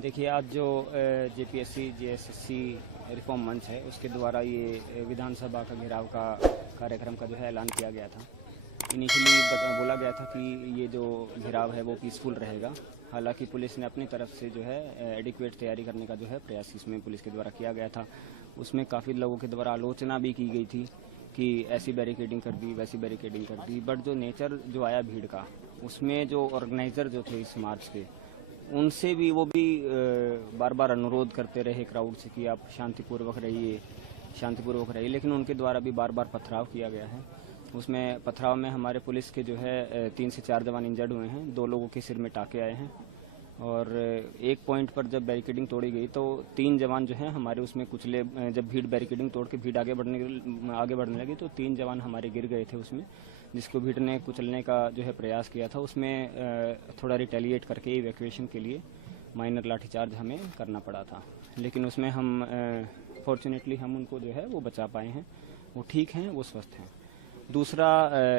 देखिए, आज जो जेपीएससी जेएसएससी रिफॉर्म मंच है उसके द्वारा ये विधानसभा का घेराव का कार्यक्रम का जो है ऐलान किया गया था। इनिशियली बोला गया था कि ये जो घेराव है वो पीसफुल रहेगा। हालांकि पुलिस ने अपनी तरफ से जो है एडिक्वेट तैयारी करने का जो है प्रयास इसमें पुलिस के द्वारा किया गया था। उसमें काफ़ी लोगों के द्वारा आलोचना भी की गई थी कि ऐसी बैरिकेडिंग कर दी, वैसी बैरिकेडिंग कर दी। बट जो नेचर जो आया भीड़ का, उसमें जो ऑर्गेनाइजर जो थे इस मार्च के, उनसे भी वो भी बार बार अनुरोध करते रहे क्राउड से कि आप शांतिपूर्वक रहिए, लेकिन उनके द्वारा भी बार बार पथराव किया गया है। उसमें पथराव में हमारे पुलिस के जो है 3 से 4 जवान इंजर्ड हुए हैं, 2 लोगों के सिर में टाके आए हैं। और एक पॉइंट पर जब बैरिकेडिंग तोड़ी गई तो 3 जवान जो हैं हमारे उसमें कुचले। जब भीड़ बैरिकेडिंग तोड़ के भीड़ आगे बढ़ने लगी तो 3 जवान हमारे गिर गए थे उसमें, जिसको भीड़ ने कुचलने का जो है प्रयास किया था। उसमें थोड़ा रिटेलिएट करके इवैक्यूएशन के लिए माइनर लाठीचार्ज हमें करना पड़ा था, लेकिन उसमें हम फॉर्चुनेटली हम उनको जो है वो बचा पाए हैं। वो ठीक हैं, वो स्वस्थ हैं। दूसरा,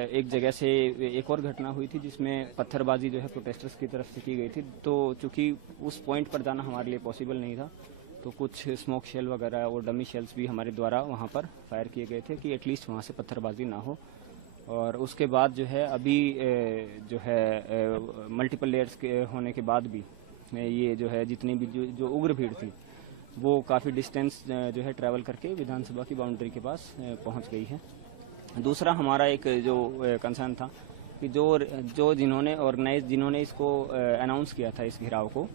एक जगह से एक और घटना हुई थी जिसमें पत्थरबाजी जो है प्रोटेस्टर्स की तरफ से की गई थी। तो चूंकि उस पॉइंट पर जाना हमारे लिए पॉसिबल नहीं था, तो कुछ स्मोक शेल वगैरह और डमी शेल्स भी हमारे द्वारा वहां पर फायर किए गए थे कि एटलीस्ट वहां से पत्थरबाजी ना हो। और उसके बाद जो है अभी जो है मल्टीपल लेयर्स के होने के बाद भी ये जो है जितनी भी जो उग्र भीड़ थी वो काफ़ी डिस्टेंस जो है ट्रैवल करके विधानसभा की बाउंड्री के पास पहुंच गई है। दूसरा, हमारा एक जो कंसर्न था कि जिन्होंने इसको अनाउंस किया था इस घेराव को,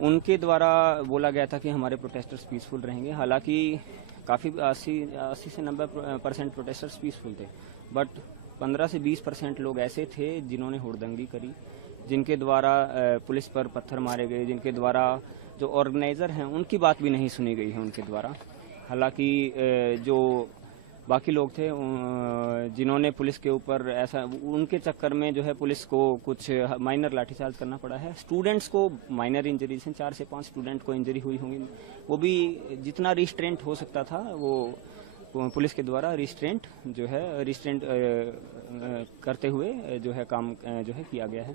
उनके द्वारा बोला गया था कि हमारे प्रोटेस्टर्स पीसफुल रहेंगे। हालांकि काफ़ी 80 से 90% प्रोटेस्टर्स पीसफुल थे, बट 15 से 20% लोग ऐसे थे जिन्होंने हुड़दंगी करी, जिनके द्वारा पुलिस पर पत्थर मारे गए, जिनके द्वारा जो ऑर्गेनाइजर हैं उनकी बात भी नहीं सुनी गई है उनके द्वारा। हालांकि जो बाकी लोग थे जिन्होंने पुलिस के ऊपर ऐसा, उनके चक्कर में जो है पुलिस को कुछ माइनर लाठीचार्ज करना पड़ा है। स्टूडेंट्स को माइनर इंजरीज हैं, 4 से 5 स्टूडेंट को इंजरी हुई होंगी। वो भी जितना रिस्ट्रेंट हो सकता था वो पुलिस के द्वारा रिस्ट्रेंट करते हुए जो है काम जो है किया गया है।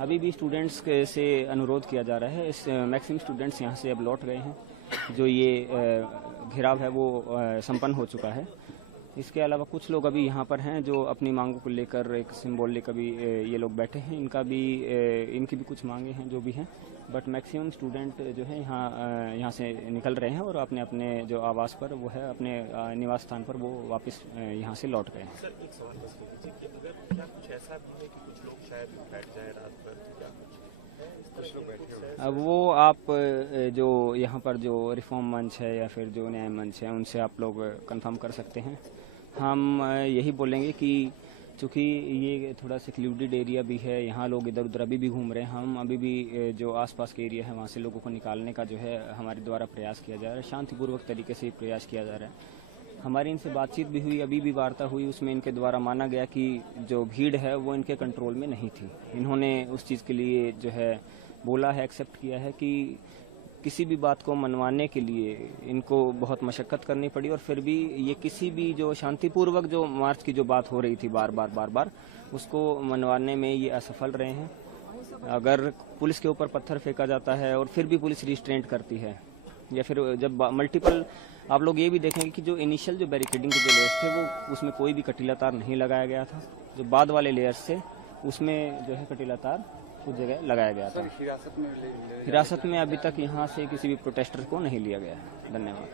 अभी भी स्टूडेंट्स से अनुरोध किया जा रहा है। मैक्सिमम स्टूडेंट्स यहाँ से अब लौट गए हैं। जो ये घेराव है वो संपन्न हो चुका है। इसके अलावा कुछ लोग अभी यहाँ पर हैं जो अपनी मांगों को लेकर एक सिंबॉलिक अभी ये लोग बैठे हैं। इनकी भी कुछ मांगे हैं जो भी हैं, बट मैक्सिमम स्टूडेंट जो है यहाँ से निकल रहे हैं और अपने अपने जो आवास पर वो है, अपने निवास स्थान पर वो वापस यहाँ से लौट गए हैं। सर, एक सवाल बस कीजिए कि अगर क्या कुछ ऐसा भी है कि कुछ लोग शायद बैठ जाए रात भर, क्या कुछ लोग बैठे हुए? अब वो आप जो यहाँ पर जो रिफॉर्म मंच है या फिर जो न्याय मंच है उनसे आप लोग कंफर्म कर सकते हैं। हम यही बोलेंगे कि चूँकि ये थोड़ा सिक्लूडेड एरिया भी है, यहाँ लोग इधर उधर अभी भी घूम रहे हैं। हम अभी भी जो आसपास के एरिया है वहाँ से लोगों को निकालने का जो है हमारे द्वारा प्रयास किया जा रहा है। शांतिपूर्वक तरीके से प्रयास किया जा रहा है। हमारी इनसे बातचीत भी हुई, अभी भी वार्ता हुई, उसमें इनके द्वारा माना गया कि जो भीड़ है वो इनके कंट्रोल में नहीं थी। इन्होंने उस चीज़ के लिए जो है बोला है, एक्सेप्ट किया है कि किसी भी बात को मनवाने के लिए इनको बहुत मशक्कत करनी पड़ी, और फिर भी ये किसी भी जो शांतिपूर्वक जो मार्च की जो बात हो रही थी बार बार उसको मनवाने में ये असफल रहे हैं। अगर पुलिस के ऊपर पत्थर फेंका जाता है और फिर भी पुलिस रिस्ट्रेंट करती है, या फिर जब मल्टीपल, आप लोग ये भी देखेंगे कि जो इनिशियल जो बैरिकेडिंग के जो लेयर्स थे वो उसमें कोई भी कटीला तार नहीं लगाया गया था। जो बाद वाले लेयर्स थे उसमें जो है कटीला तार कुछ जगह लगाया गया था। हिरासत में अभी तक यहाँ से किसी भी प्रोटेस्टर को नहीं लिया गया है। धन्यवाद।